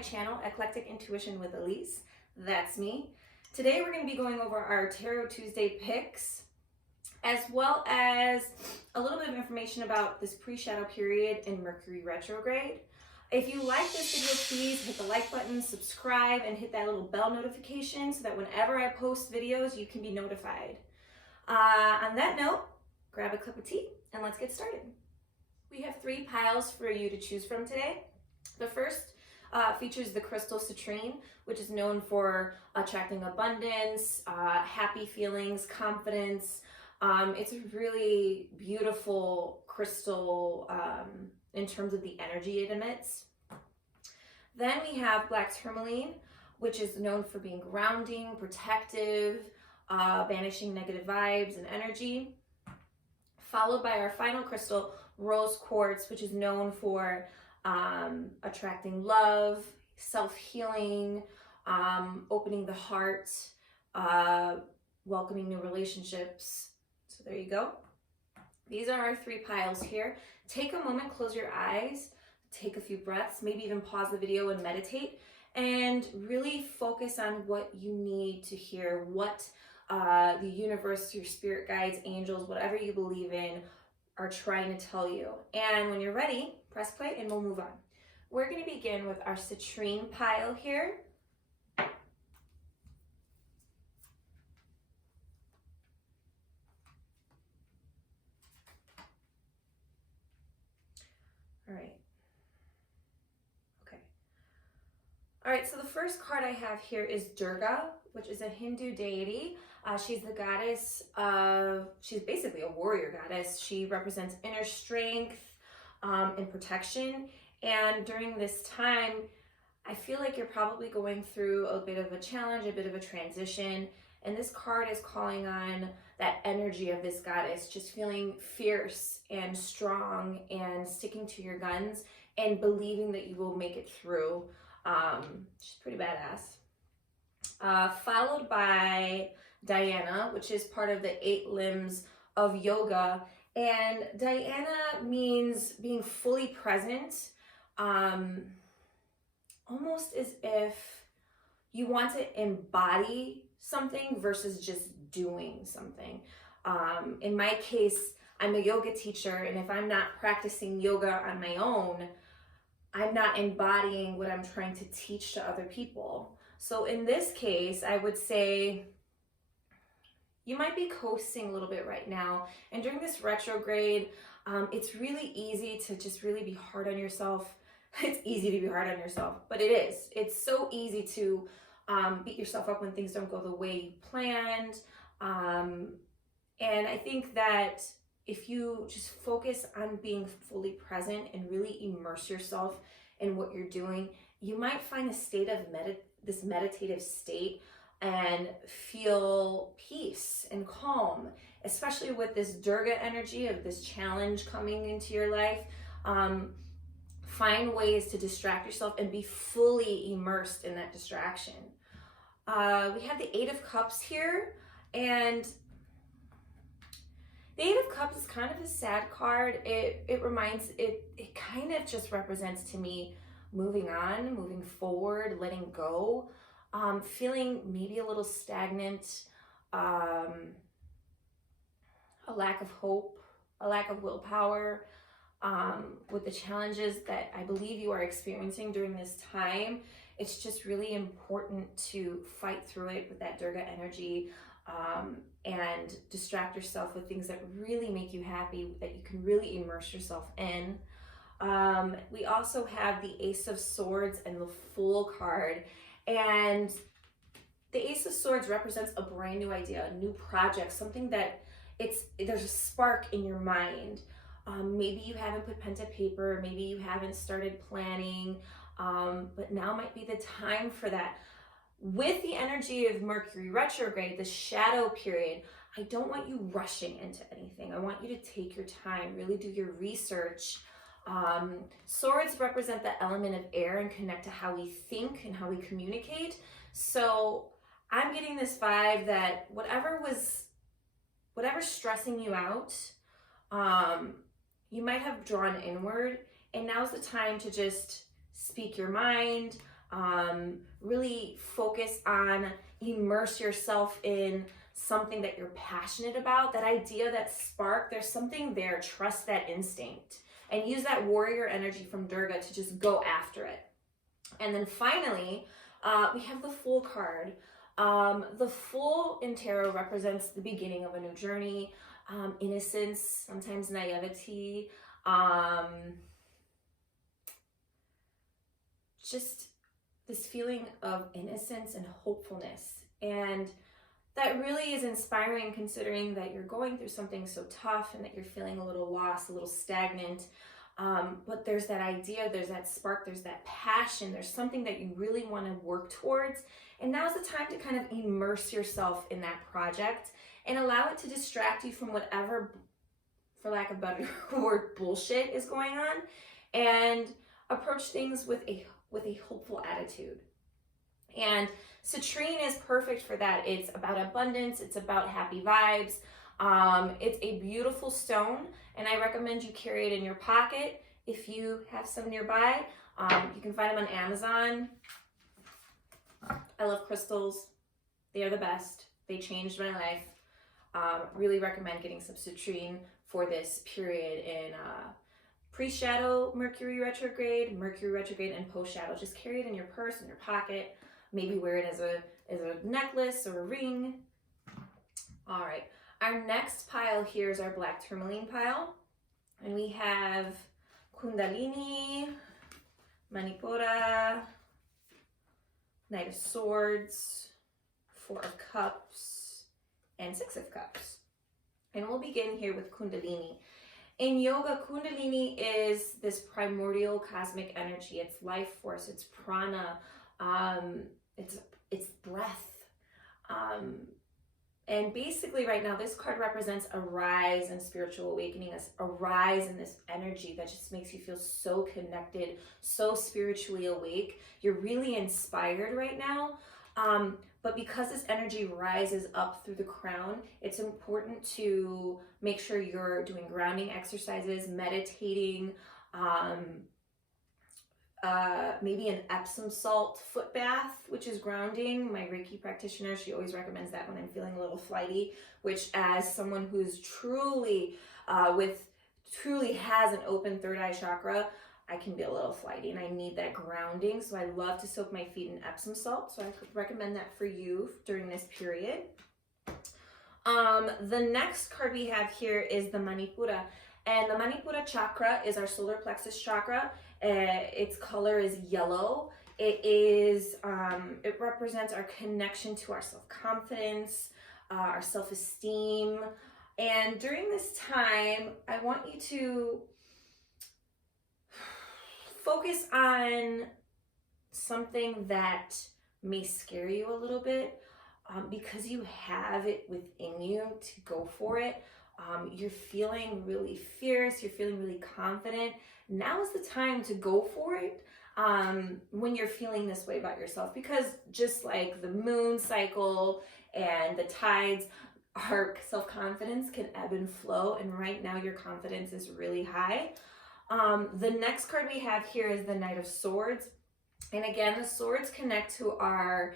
my channel, Eclectic Intuition with Elise. That's me. Today we're going to be going over our Tarot Tuesday picks, as well as a little bit of information about this pre-shadow period in Mercury retrograde. If you like this video, please hit the like button, subscribe, and hit that little bell notification so that whenever I post videos, you can be notified. On that note, grab a cup of tea and let's get started. We have 3 piles for you to choose from today. The first features the crystal Citrine, which is known for attracting abundance, happy feelings, confidence. It's a really beautiful crystal in terms of the energy it emits. Then we have BlackTourmaline, which is known for being grounding, protective, banishing negative vibes and energy. Followed by our final crystal, Rose Quartz, which is known for attracting love, self-healing, opening the heart, welcoming new relationships. So there you go. These are our 3 piles here. Take a moment, close your eyes, take a few breaths, maybe even pause the video and meditate, and really focus on what you need to hear, what the universe, your spirit guides, angels, whatever you believe in, are trying to tell you. And when you're ready, press play and we'll move on. We're going to begin with our Citrine pile here. All right. Okay. All right, so the first card I have here is Durga, which is a Hindu deity. She's the goddess of, she's basically a warrior goddess. She represents inner strength and protection. And during this time, I feel like you're probably going through a bit of a challenge, a bit of a transition. And this card is calling on that energy of this goddess, just feeling fierce and strong and sticking to your guns and believing that you will make it through. She's pretty badass. Followed by Diana, which is part of the 8 limbs of yoga. And Diana means being fully present, almost as if you want to embody something versus just doing something. In my case, I'm a yoga teacher, and if I'm not practicing yoga on my own, I'm not embodying what I'm trying to teach to other people. So in this case, I would say you might be coasting a little bit right now. And during this retrograde, it's really easy to just really be hard on yourself. It's easy to be hard on yourself, but it is. It's so easy to beat yourself up when things don't go the way you planned. And I think that if you just focus on being fully present and really immerse yourself in what you're doing, you might find a state of this meditative state and feel peace and calm, especially with this Durga energy of this challenge coming into your life. Find ways to distract yourself and be fully immersed in that distraction. We have the 8 of Cups here, and the 8 of Cups is kind of a sad card. It kind of just represents to me moving on, moving forward, letting go, feeling maybe a little stagnant, a lack of hope, a lack of willpower, with the challenges that I believe you are experiencing during this time. It's just really important to fight through it with that Durga energy, and distract yourself with things that really make you happy, that you can really immerse yourself in. We also have the Ace of Swords and the Fool card. And the Ace of Swords represents a brand new idea, a new project, something that there's a spark in your mind. Maybe you haven't put pen to paper, maybe you haven't started planning, but now might be the time for that. With the energy of Mercury retrograde, the shadow period, I don't want you rushing into anything. I want you to take your time, really do your research. Swords represent the element of air and connect to how we think and how we communicate. So I'm getting this vibe that whatever's stressing you out, you might have drawn inward, and now's the time to just speak your mind, Really focus on immerse yourself in something that you're passionate about, that idea, that spark. There's something there. Trust that instinct and use that warrior energy from Durga to just go after it. And then finally, we have the Fool card. The Fool in tarot represents the beginning of a new journey, innocence, sometimes naivety, just this feeling of innocence and hopefulness. And that really is inspiring, considering that you're going through something so tough and that you're feeling a little lost, a little stagnant. But there's that idea, there's that spark, there's that passion, there's something that you really want to work towards. And now's the time to kind of immerse yourself in that project and allow it to distract you from whatever, for lack of a better word, bullshit is going on, and approach things with a hopeful attitude. And citrine is perfect for that. It's about abundance, it's about happy vibes. It's a beautiful stone, and I recommend you carry it in your pocket if you have some nearby. You can find them on Amazon. I love crystals. They are the best. They changed my life. Really recommend getting some citrine for this period in pre-shadow Mercury retrograde, and post-shadow. Just carry it in your purse, in your pocket. Maybe wear it as a necklace or a ring. All right. Our next pile here is our black tourmaline pile. And we have Kundalini, Manipura, Knight of Swords, Four of Cups, and Six of Cups. And we'll begin here with Kundalini. In yoga, Kundalini is this primordial cosmic energy. It's life force, it's prana, it's breath. And basically right now, this card represents a rise in spiritual awakening, a rise in this energy that just makes you feel so connected, so spiritually awake. You're really inspired right now. But because this energy rises up through the crown, it's important to make sure you're doing grounding exercises, meditating, maybe an Epsom salt foot bath, which is grounding. My Reiki practitioner, she always recommends that when I'm feeling a little flighty, which as someone who's truly has an open third eye chakra, I can be a little flighty and I need that grounding. So I love to soak my feet in Epsom salt. So I could recommend that for you during this period. The next card we have here is the Manipura. And the Manipura chakra is our solar plexus chakra. Its color is yellow. It represents our connection to our self-confidence, our self-esteem. And during this time, I want you to focus on something that may scare you a little bit, because you have it within you to go for it. You're feeling really fierce, you're feeling really confident. Now is the time to go for it when you're feeling this way about yourself, because just like the moon cycle and the tides, our self-confidence can ebb and flow, and right now your confidence is really high. The next card we have here is the Knight of Swords. And again, the swords connect to our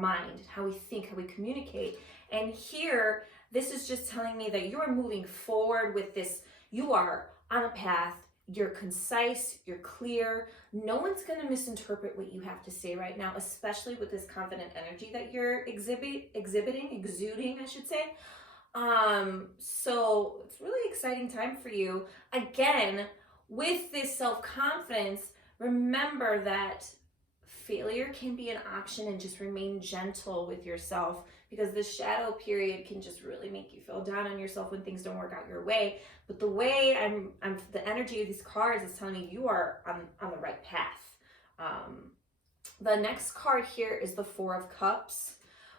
mind, how we think, how we communicate. And here, this is just telling me that you're moving forward with this. You are on a path. You're concise. You're clear. No one's going to misinterpret what you have to say right now, especially with this confident energy that you're exuding, I should say. So it's really exciting time for you. Again, with this self-confidence, remember that failure can be an option, and just remain gentle with yourself, because this shadow period can just really make you feel down on yourself when things don't work out your way. But the way the energy of these cards is telling me you are on the right path. The next card here is the Four of Cups,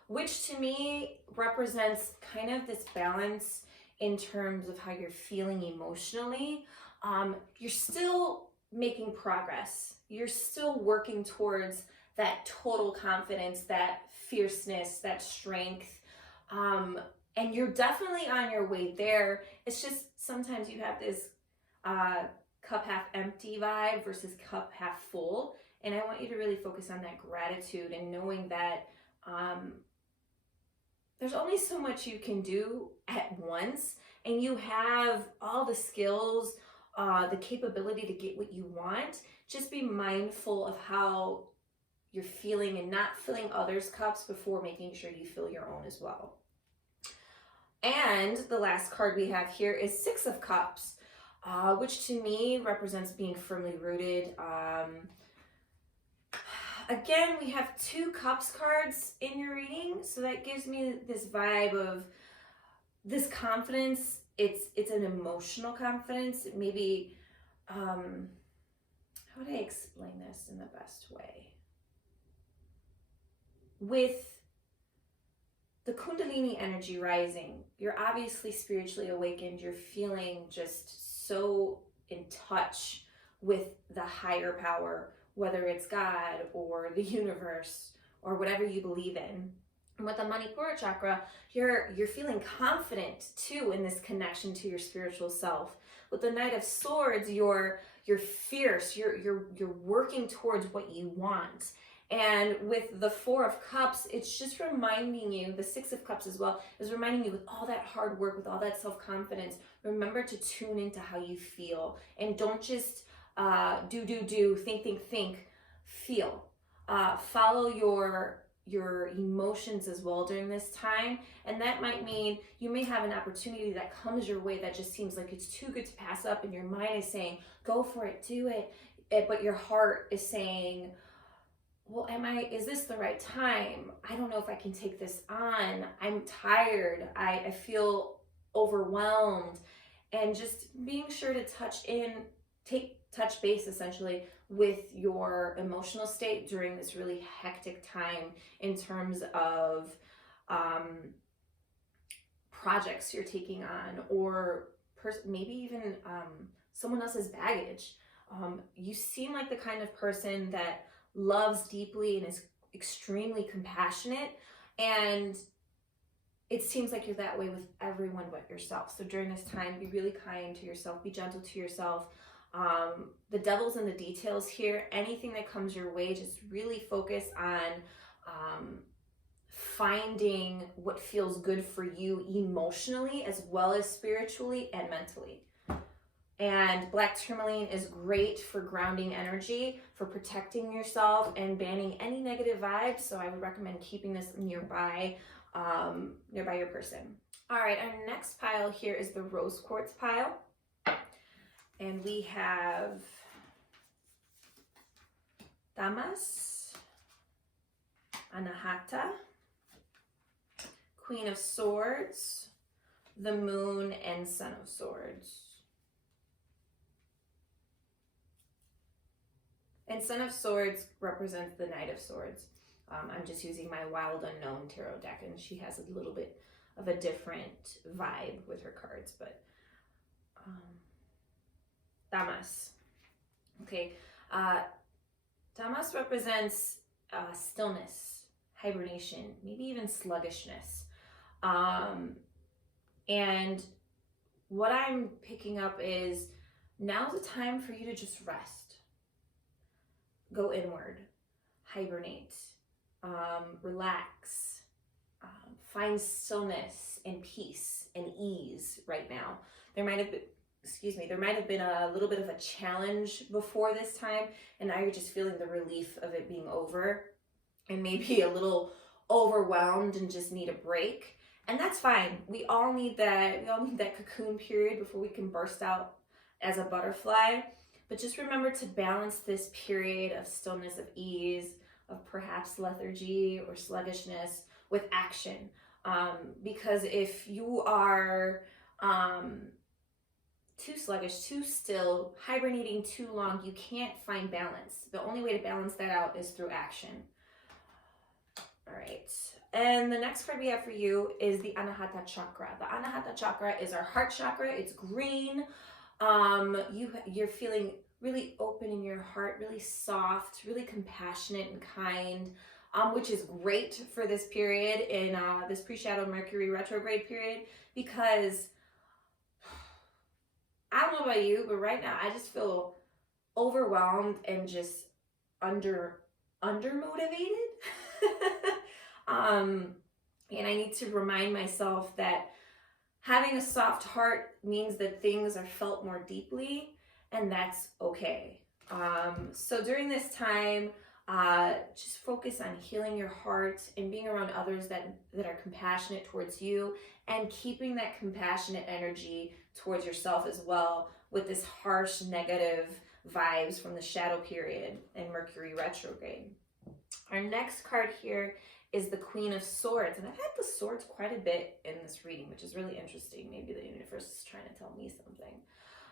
which to me represents kind of this balance in terms of how you're feeling emotionally. You're still making progress. You're still working towards that total confidence, that fierceness, that strength. And you're definitely on your way there. It's just sometimes you have this cup half empty vibe versus cup half full. And I want you to really focus on that gratitude and knowing that there's only so much you can do at once, and you have all the skills, the capability to get what you want. Just be mindful of how you're feeling and not filling others' cups before making sure you fill your own as well. And the last card we have here is Six of Cups, which to me represents being firmly rooted. Again, we have 2 Cups cards in your reading, so that gives me this vibe of this confidence. It's an emotional confidence. Maybe, how would I explain this in the best way? With the Kundalini energy rising, you're obviously spiritually awakened. You're feeling just so in touch with the higher power, whether it's God or the universe or whatever you believe in. And with the Manipura chakra, you're feeling confident too in this connection to your spiritual self. With the Knight of Swords, you're fierce. You're working towards what you want. And with the Four of Cups, it's just reminding you, the Six of Cups as well, is reminding you with all that hard work, with all that self-confidence, remember to tune into how you feel. And don't just do, think, feel. Follow your emotions as well during this time. And that might mean you may have an opportunity that comes your way that just seems like it's too good to pass up, and your mind is saying, go for it, do it. But your heart is saying, well, is this the right time? I don't know if I can take this on. I'm tired. I feel overwhelmed. And just being sure to touch base essentially with your emotional state during this really hectic time in terms of projects you're taking on, or maybe even someone else's baggage. You seem like the kind of person that loves deeply and is extremely compassionate, and it seems like you're that way with everyone but yourself. So during this time, be really kind to yourself, be gentle to yourself. The devil's in the details here. Anything that comes your way, just really focus on finding what feels good for you emotionally as well as spiritually and mentally. And BlackTourmaline is great for grounding energy, for protecting yourself and banning any negative vibes. So I would recommend keeping this nearby your person. All right, our next pile here is the Rose Quartz pile. And we have Damas, Anahata, Queen of Swords, the Moon, and Son of Swords. And Son of Swords represents the Knight of Swords. I'm just using my Wild Unknown tarot deck, and she has a little bit of a different vibe with her cards, but Damas. Okay, Damas represents stillness, hibernation, maybe even sluggishness. And what I'm picking up is now's the time for you to just rest. Go inward, hibernate, relax, find stillness and peace and ease right now. There might have been a little bit of a challenge before this time, and now you're just feeling the relief of it being over, and maybe a little overwhelmed and just need a break. And that's fine. We all need that cocoon period before we can burst out as a butterfly. But just remember to balance this period of stillness, of ease, of perhaps lethargy or sluggishness with action. Because if you are too sluggish, too still, hibernating too long, you can't find balance. The only way to balance that out is through action. All right. And the next card we have for you is the Anahata chakra. The Anahata chakra is our heart chakra. It's green. You're feeling really open in your heart, really soft, really compassionate and kind, which is great for this period in this pre-shadow Mercury retrograde period, because I don't know about you, but right now I just feel overwhelmed and just undermotivated. And I need to remind myself that having a soft heart means that things are felt more deeply, and that's okay. So during this time, just focus on healing your heart and being around others that are compassionate towards you, and keeping that compassionate energy towards yourself as well, with this harsh negative vibes from the shadow period and Mercury retrograde. Our next card here is the Queen of Swords, and I've had the swords quite a bit in this reading, which is really interesting. Maybe the universe is trying to tell me something.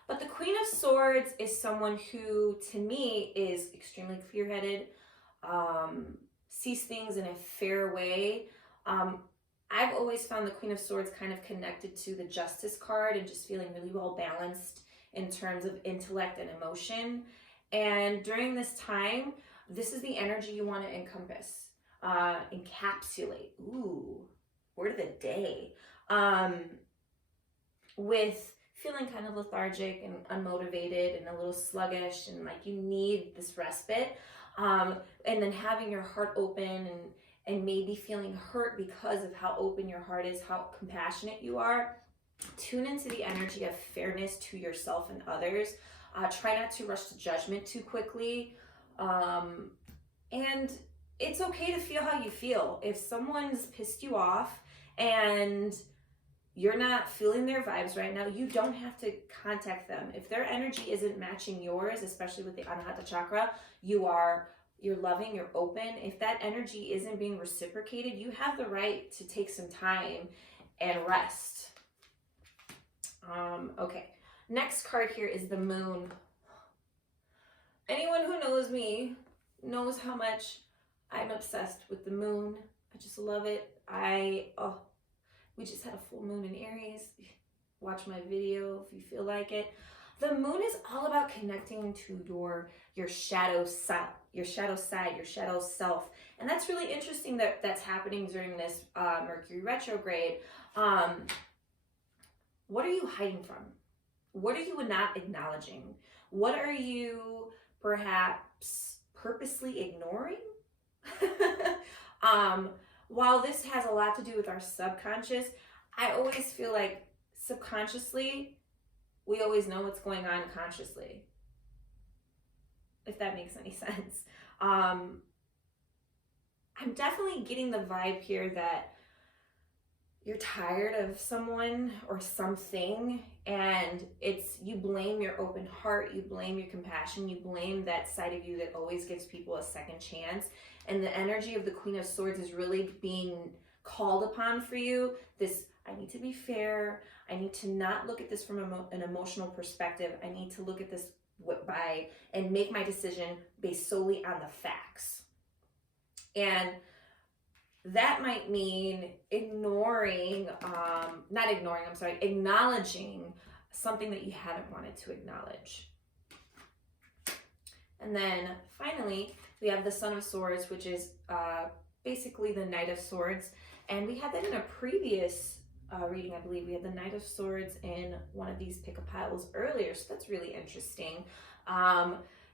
But the Queen of Swords is someone who, to me, is extremely clear-headed, sees things in a fair way. I've always found the Queen of Swords kind of connected to the Justice card, and just feeling really well balanced in terms of intellect and emotion. And during this time, this is the energy you want to encompass, encapsulate. Ooh, word of the day. With feeling kind of lethargic and unmotivated and a little sluggish, and like you need this respite. And then having your heart open, and maybe feeling hurt because of how open your heart is, how compassionate you are. Tune into the energy of fairness to yourself and others. Try not to rush to judgment too quickly. And it's okay to feel how you feel. If someone's pissed you off and you're not feeling their vibes right now, you don't have to contact them. If their energy isn't matching yours, especially with the Anahata chakra, you're loving, you're open. If that energy isn't being reciprocated, you have the right to take some time and rest. Okay, next card here is the Moon. Anyone who knows me knows how much I'm obsessed with the moon. I just love it. We just had a full moon in Aries. Watch my video if you feel like it. The moon is all about connecting to your shadow side, your shadow self. And that's really interesting that that's happening during this Mercury retrograde. What are you hiding from? What are you not acknowledging? What are you perhaps purposely ignoring? While this has a lot to do with our subconscious, I always feel like subconsciously, we always know what's going on consciously, if that makes any sense. I'm definitely getting the vibe here that you're tired of someone or something, and you blame your open heart, you blame your compassion, you blame that side of you that always gives people a second chance. And the energy of the Queen of Swords is really being called upon for you. I need to be fair. I need to not look at this from an emotional perspective. I need to look at this and make my decision based solely on the facts. And that might mean acknowledging something that you haven't wanted to acknowledge. And then finally, we have the Son of Swords, which is basically the Knight of Swords. And we had that in a previous reading, I believe. We had the Knight of Swords in one of these pick-a-piles earlier, so that's really interesting.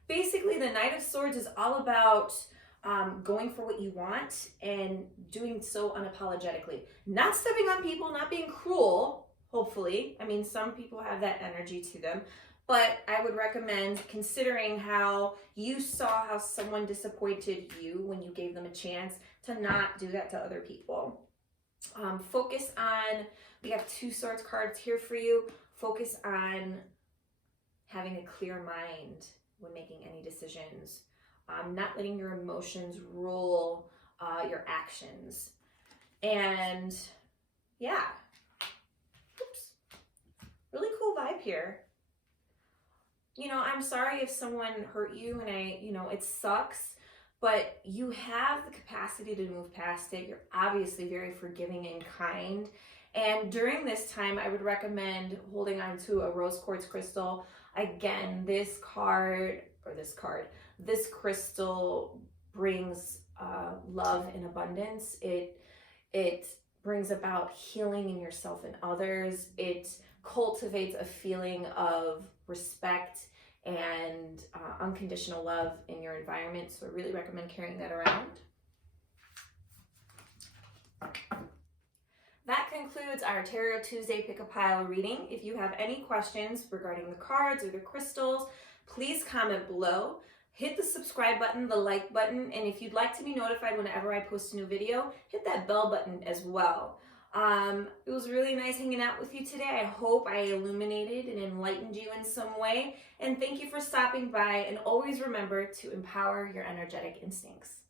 Basically, the Knight of Swords is all about going for what you want and doing so unapologetically. Not stepping on people, not being cruel, hopefully. I mean, some people have that energy to them. But I would recommend considering how you saw how someone disappointed you when you gave them a chance, to not do that to other people. Focus on, we have 2 Swords cards here for you. Focus on having a clear mind when making any decisions. Not letting your emotions rule your actions. And yeah, really cool vibe here. You know, I'm sorry if someone hurt you, and it sucks, but you have the capacity to move past it. You're obviously very forgiving and kind. And during this time, I would recommend holding on to a rose quartz crystal. Again, this crystal brings love and abundance. It brings about healing in yourself and others. It cultivates a feeling of respect and unconditional love in your environment. So I really recommend carrying that around. That concludes our Tarot Tuesday Pick-a-Pile reading. If you have any questions regarding the cards or the crystals, please comment below. Hit the subscribe button, the like button, and if you'd like to be notified whenever I post a new video, hit that bell button as well. It was really nice hanging out with you today. I hope I illuminated and enlightened you in some way. And thank you for stopping by, and always remember to empower your energetic instincts.